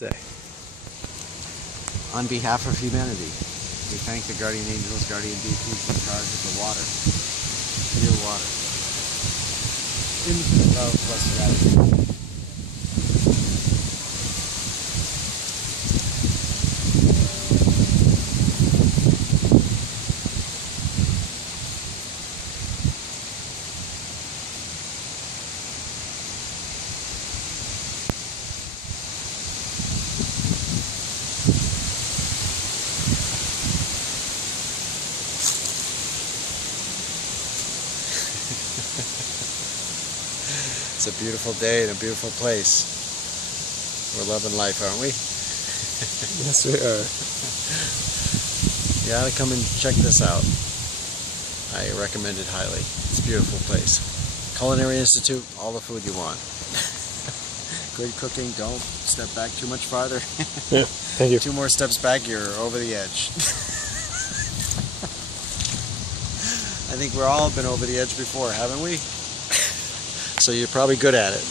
Day. On behalf of humanity, we thank the guardian angels, guardian deities in charge of the water, pure water. Infinite love plus gratitude. It's a beautiful day and a beautiful place. We're loving life, aren't we? Yes, we are. You ought to come and check this out. I recommend it highly. It's a beautiful place. Culinary Institute, all the food you want. Good cooking, don't step back too much farther. Yeah, thank you. 2 more steps back, you're over the edge. I think we've all been over the edge before, haven't we? So you're probably good at it.